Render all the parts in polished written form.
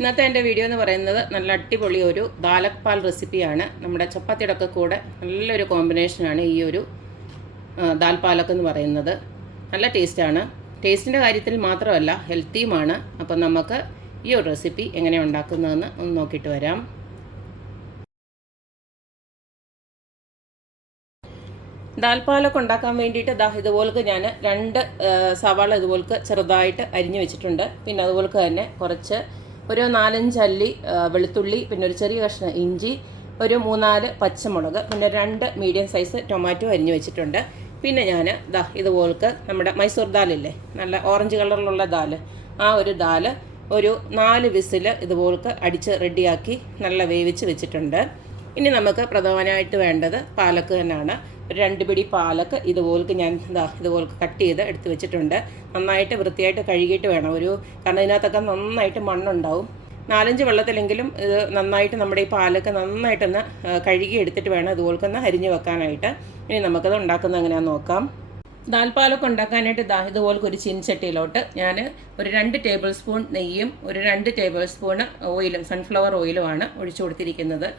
ഇന്നത്തെ എൻ്റെ വീഡിയോ എന്ന് പറയുന്നത് നല്ല അടിപൊളി ഒരു ദാലക് പാൽ റെസിപ്പിയാണ്. നമ്മുടെ ചപ്പാത്തിയുടെ ഒക്കെ കൂടെ നല്ലൊരു കോമ്പിനേഷനാണ് ഈ ഒരു ദാൽ പാലക്ക് എന്ന് പറയുന്നത്. നല്ല ടേസ്റ്റാണ്. ടേസ്റ്റിൻ്റെ കാര്യത്തിൽ മാത്രമല്ല ഹെൽത്തിയുമാണ്. അപ്പം നമുക്ക് ഈ ഒരു റെസിപ്പി എങ്ങനെയാണ് ഉണ്ടാക്കുന്നതെന്ന് ഒന്ന് നോക്കിയിട്ട് വരാം. ദാൽ പാലക്ക് ഉണ്ടാക്കാൻ വേണ്ടിയിട്ട് ഇതുപോലക്ക് ഞാൻ 2 സവാള ഇതുപോലക്ക് ചെറുതായിട്ട് അരിഞ്ഞു വെച്ചിട്ടുണ്ട്. പിന്നെ അതുപോലക്ക് തന്നെ കുറച്ച് ഒരു 4-5 അല്ലി വെളുത്തുള്ളി, പിന്നെ ഒരു ചെറിയ കഷ്ണം ഇഞ്ചി, ഒരു 3-4 പച്ചമുളക്, പിന്നെ 2 മീഡിയം സൈസ് ടൊമാറ്റോ അരിഞ്ഞു വെച്ചിട്ടുണ്ട്. പിന്നെ ഞാൻ ഇതുപോലക്ക് നമ്മുടെ മൈസൂർ ദാലില്ലേ, നല്ല ഓറഞ്ച് കളറിലുള്ള ദാൽ, ആ ഒരു ദാൽ ഒരു 4 വിസിൽ ഇതുപോലക്ക് അടിച്ച് റെഡിയാക്കി നല്ല വേവിച്ച് വെച്ചിട്ടുണ്ട്. ഇനി നമുക്ക് പ്രധാനമായിട്ട് വേണ്ടത് പാലക്ക് തന്നെയാണ്. ഒരു 2 പിടി പാലക്ക് ഇതുപോലക്ക് ഞാൻ ഇതുപോലക്ക് കട്ട് ചെയ്ത് എടുത്ത് വെച്ചിട്ടുണ്ട്. നന്നായിട്ട് വൃത്തിയായിട്ട് കഴുകിയിട്ട് വേണം, കാരണം ഇതിനകത്തൊക്കെ നന്നായിട്ട് മണ്ണുണ്ടാവും. 4-5 വെള്ളത്തിലെങ്കിലും ഇത് നന്നായിട്ട് നമ്മുടെ ഈ പാലക്ക് നന്നായിട്ടൊന്ന് കഴുകി എടുത്തിട്ട് വേണം ഇതുപോലക്കൊന്ന് അരിഞ്ഞ് വെക്കാനായിട്ട്. ഇനി നമുക്കത് ഉണ്ടാക്കുന്നത് എങ്ങനെയാണെന്ന് നോക്കാം. ദാൽ പാലക്ക് ഉണ്ടാക്കാനായിട്ട് ഇതുപോലക്ക് ഒരു ചീനച്ചട്ടിയിലോട്ട് ഞാൻ ഒരു 2 ടേബിൾ സ്പൂൺ നെയ്യും ഒരു 2 ടേബിൾ സ്പൂൺ ഓയിലും, സൺഫ്ലവർ ഓയിലുമാണ് ഒഴിച്ചു കൊടുത്തിരിക്കുന്നത്.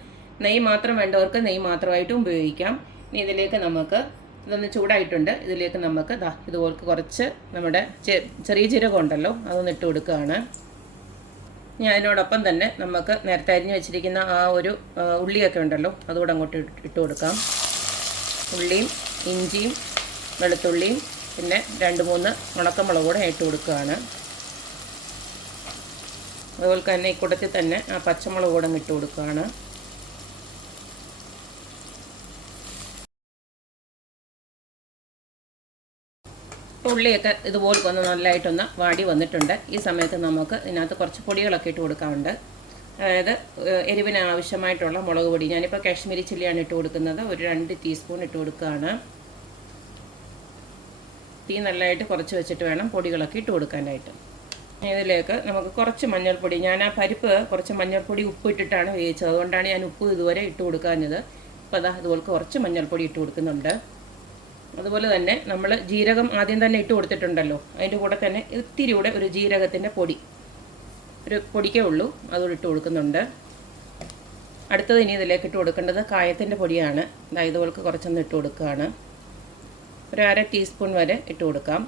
നെയ്യ് മാത്രം വേണ്ടവർക്ക് നെയ്യ് മാത്രമായിട്ടും ഉപയോഗിക്കാം. ഇനി ഇതിലേക്ക് നമുക്ക് ഇതൊന്ന് ചൂടായിട്ടുണ്ട്. ഇതിലേക്ക് നമുക്ക് ഇതുപോലെ കുറച്ച് നമ്മുടെ ചെറിയ ജീരകം ഉണ്ടല്ലോ, അതൊന്ന് ഇട്ട് കൊടുക്കുകയാണ്. ഇനി അതിനോടൊപ്പം തന്നെ നമുക്ക് നേരത്തെ അരിഞ്ഞ് വെച്ചിരിക്കുന്ന ആ ഒരു ഉള്ളിയൊക്കെ ഉണ്ടല്ലോ, അതുകൂടെ അങ്ങോട്ട് ഇട്ട് കൊടുക്കാം. ഉള്ളിയും ഇഞ്ചിയും വെളുത്തുള്ളിയും പിന്നെ 2-3 ഉണക്കമുളക് കൂടെ ഇട്ട് കൊടുക്കുകയാണ്. അതുപോലെ തന്നെ ഈ കൂട്ടത്തിൽ തന്നെ ആ പച്ചമുളക് കൂടെ ഇട്ട് കൊടുക്കുകയാണ്. ഉള്ളിയൊക്കെ ഇതുപോലെ ഒന്ന് നല്ലതായിട്ടൊന്ന് വാടി വന്നിട്ടുണ്ട്. ഈ സമയത്ത് നമുക്ക് ഇതിനകത്ത് കുറച്ച് പൊടികളൊക്കെ ഇട്ട് കൊടുക്കാറുണ്ട്. അതായത് എരിവിന് ആവശ്യമായിട്ടുള്ള മുളക് പൊടി, ഞാനിപ്പോൾ കാശ്മീരി ചില്ലിയാണ് ഇട്ട് കൊടുക്കുന്നത്. ഒരു 2 ടീസ്പൂൺ ഇട്ട് കൊടുക്കുകയാണ്. തീ നല്ലതായിട്ട് കുറച്ച് വെച്ചിട്ട് വേണം പൊടികളൊക്കെ ഇട്ട് കൊടുക്കാനായിട്ട്. ഇതിലേക്ക് നമുക്ക് കുറച്ച് മഞ്ഞൾപ്പൊടി, ഞാൻ ആ പരിപ്പ് കുറച്ച് മഞ്ഞൾപ്പൊടി ഉപ്പ് ഇട്ടിട്ടാണ് വേവിച്ചത്, അതുകൊണ്ടാണ് ഞാൻ ഉപ്പ് ഇതുവരെ ഇട്ട് കൊടുക്കാഞ്ഞത്. അപ്പോൾ ഇതുപോലെ കുറച്ച് മഞ്ഞൾപ്പൊടി ഇട്ട് കൊടുക്കുന്നുണ്ട്. അതുപോലെ തന്നെ നമ്മൾ ജീരകം ആദ്യം തന്നെ ഇട്ട് കൊടുത്തിട്ടുണ്ടല്ലോ, അതിൻ്റെ കൂടെ തന്നെ ഇത്തിരി കൂടെ ഒരു ജീരകത്തിൻ്റെ പൊടി, ഒരു പൊടിക്കേ ഉള്ളൂ, അതുകൂടെ ഇട്ട് കൊടുക്കുന്നുണ്ട്. അടുത്തത് ഇനി ഇതിലേക്ക് ഇട്ട് കൊടുക്കേണ്ടത് കായത്തിൻ്റെ പൊടിയാണ്. ഇതുപോലെ കുറച്ചൊന്ന് ഇട്ട് കൊടുക്കുകയാണ്. ഒരു 1/2 ടീസ്പൂൺ വരെ ഇട്ട് കൊടുക്കാം.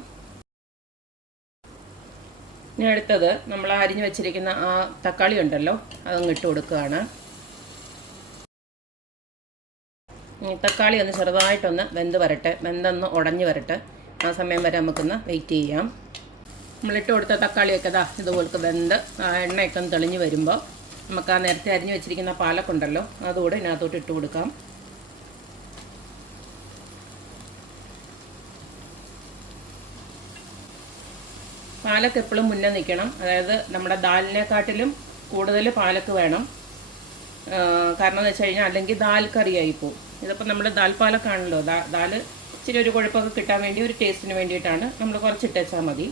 ഇനി അടുത്തത് നമ്മൾ അരിഞ്ഞു വെച്ചിരിക്കുന്ന ആ തക്കാളി ഉണ്ടല്ലോ, അതങ്ങ് ഇട്ട് കൊടുക്കുകയാണ്. തക്കാളി ഒന്ന് ചെറുതായിട്ടൊന്ന് വെന്തൊന്ന് ഉടഞ്ഞ് വരട്ടെ. ആ സമയം വരെ നമുക്കൊന്ന് വെയിറ്റ് ചെയ്യാം. നമ്മളിട്ട് കൊടുത്ത തക്കാളിയൊക്കെ ഇതുപോലത്തെ വെന്ത് എണ്ണയൊക്കെ ഒന്ന് തെളിഞ്ഞ് വരുമ്പോൾ നമുക്ക് ആ നേരത്തെ അരിഞ്ഞ് വെച്ചിരിക്കുന്ന പാലക്കുണ്ടല്ലോ, അതുകൂടെ ഇതിനകത്തോട്ട് ഇട്ട് കൊടുക്കാം. പാലക്ക് എപ്പോഴും മുന്നേ നിൽക്കണം. അതായത് നമ്മുടെ ദാലിനെക്കാട്ടിലും കൂടുതൽ പാലക്ക് വേണം. കാരണം എന്ന് വെച്ച് കഴിഞ്ഞാൽ അല്ലെങ്കിൽ ദാൽ കറിയായി പോകും. ഇതിപ്പോൾ നമ്മൾ ദാൽ പാലക്കാണല്ലോ, ദാൽ ഇച്ചിരി ഒരു കുഴപ്പമൊക്കെ കിട്ടാൻ വേണ്ടി, ഒരു ടേസ്റ്റിന് വേണ്ടിയിട്ടാണ് നമ്മൾ കുറച്ചിട്ടാൽ മതി.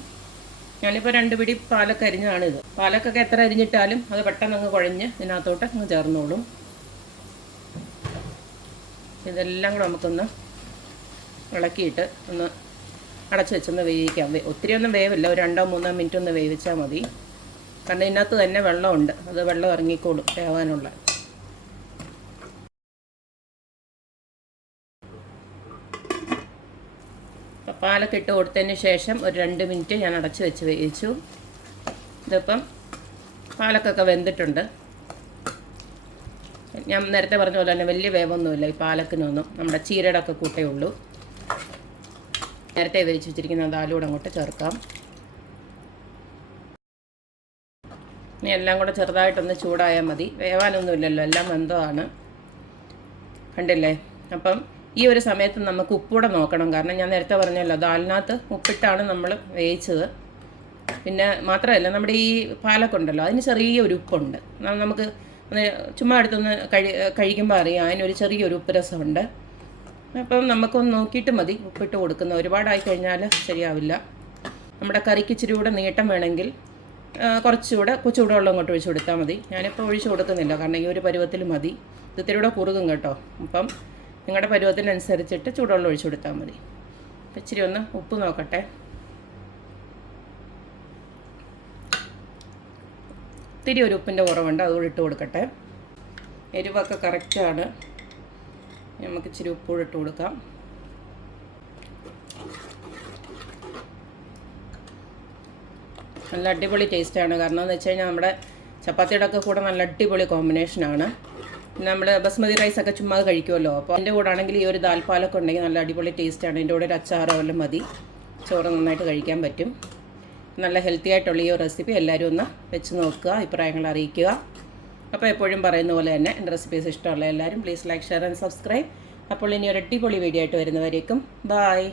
ഞാനിപ്പോൾ 2 പിടി പാലക്ക് അരിഞ്ഞതാണ് ഇത്. പാലക്കൊക്കെ എത്ര അരിഞ്ഞിട്ടാലും അത് പെട്ടെന്ന് അങ്ങ് കുഴഞ്ഞ് ഇതിനകത്തോട്ട് അങ്ങ് ചേർന്നോളും. ഇതെല്ലാം കൂടെ നമുക്കൊന്ന് ഇളക്കിയിട്ട് ഒന്ന് അടച്ച് വെച്ചൊന്ന് വേവിക്കാം. ഒത്തിരി ഒന്നും വേവില്ല, ഒരു 2-3 മിനിറ്റ് ഒന്ന് വേവിച്ചാൽ മതി. കാരണം ഇതിനകത്ത് തന്നെ വെള്ളമുണ്ട്, അത് വെള്ളം ഇറങ്ങിക്കോളും വേവാനുള്ള. പാലൊക്കെ ഇട്ട് കൊടുത്തതിന് ശേഷം ഒരു 2 മിനിറ്റ് ഞാൻ അടച്ച് വെച്ച് വേവിച്ചു. ഇതിപ്പം പാലക്കൊക്കെ വെന്തിട്ടുണ്ട്. ഞാൻ നേരത്തെ പറഞ്ഞ പോലെ തന്നെ വലിയ വേവൊന്നുമില്ല ഈ പാലക്കിനൊന്നും, നമ്മുടെ ചീരയുടെ ഒക്കെ കൂട്ടേ ഉള്ളൂ. നേരത്തെ വേവിച്ച് വെച്ചിരിക്കുന്ന ദാലൂടെ അങ്ങോട്ട് ചേർക്കാം. ഇനി എല്ലാം കൂടെ ചെറുതായിട്ടൊന്ന് ചൂടായാൽ മതി, വേവാനൊന്നുമില്ലല്ലോ, എല്ലാം വെന്തതാണ്, കണ്ടില്ലേ. അപ്പം ഈ ഒരു സമയത്ത് നമുക്ക് ഉപ്പൂടെ നോക്കണം. കാരണം ഞാൻ നേരത്തെ പറഞ്ഞല്ലോ, ദാലിനകത്ത് ഉപ്പിട്ടാണ് നമ്മൾ വേവിച്ചത്. പിന്നെ മാത്രമല്ല നമ്മുടെ ഈ പാലക്കുണ്ടല്ലോ, അതിന് ചെറിയൊരു ഉപ്പുണ്ട്. നമുക്ക് ചുമ്മാ എടുത്തൊന്ന് കഴിക്കുമ്പോൾ അറിയാം, അതിനൊരു ചെറിയൊരു ഉപ്പ് രസമുണ്ട്. അപ്പം നമുക്കൊന്ന് നോക്കിയിട്ട് മതി ഉപ്പിട്ട് കൊടുക്കുന്നത്. ഒരുപാടായി കഴിഞ്ഞാൽ ശരിയാവില്ല. നമ്മുടെ കറിക്ക് ഇച്ചിരി കൂടെ നീട്ടം വേണമെങ്കിൽ കുറച്ചുകൂടെ ചൂടുവെള്ളം അങ്ങോട്ട് ഒഴിച്ച് കൊടുത്താൽ മതി. ഞാനിപ്പോൾ ഒഴിച്ച് കൊടുക്കുന്നില്ല, കാരണം ഈ ഒരു പരുവത്തിൽ മതി. ഇത് ഇത്തിരി കൂടെ കുറുകും കേട്ടോ. അപ്പം നിങ്ങളുടെ പരുവത്തിനനുസരിച്ചിട്ട് ചൂടുവെള്ളം ഒഴിച്ച് കൊടുത്താൽ മതി. അപ്പം ഇച്ചിരി ഒന്ന് ഉപ്പ് നോക്കട്ടെ. ഇത്തിരി ഒരു ഉപ്പിൻ്റെ കുറവുണ്ട്, അതുകൂടി ഇട്ട് കൊടുക്കട്ടെ. എരിവൊക്കെ കറക്റ്റാണ്. നമുക്ക് ഇച്ചിരി ഉപ്പൂടെ ഇട്ട് കൊടുക്കാം. നല്ല അടിപൊളി ടേസ്റ്റാണ്. കാരണം എന്ന് വെച്ച് കഴിഞ്ഞാൽ നമ്മുടെ ചപ്പാത്തിയുടെ ഒക്കെ കൂടെ നല്ല അടിപൊളി കോമ്പിനേഷനാണ്. പിന്നെ നമ്മൾ ബസ്മതി റൈസൊക്കെ ചുമ്മാ കഴിക്കുമല്ലോ, അപ്പോൾ അതിൻ്റെ കൂടെ ആണെങ്കിൽ ഈ ഒരു ദാൽ പാലൊക്കെ ഉണ്ടെങ്കിൽ നല്ല അടിപൊളി ടേസ്റ്റാണ്. ഇതിൻ്റെ കൂടെ ഒരു അച്ചാറോ വല്ലതും മതി, ചോറ് നന്നായിട്ട് കഴിക്കാൻ പറ്റും. നല്ല ഹെൽത്തി ആയിട്ടുള്ള ഈ ഒരു റെസിപ്പി എല്ലാവരും ഒന്ന് വെച്ച് നോക്കുക, അഭിപ്രായങ്ങൾ അറിയിക്കുക. അപ്പോൾ എപ്പോഴും പറയുന്ന പോലെ തന്നെ എൻ്റെ റെസിപ്പീസ് ഇഷ്ടമുള്ള എല്ലാവരും please like, share and subscribe. അപ്പോൾ ഇനി ഒരു അടിപൊളി വീഡിയോ ആയിട്ട് വരുന്നവരേക്കും ബായ്.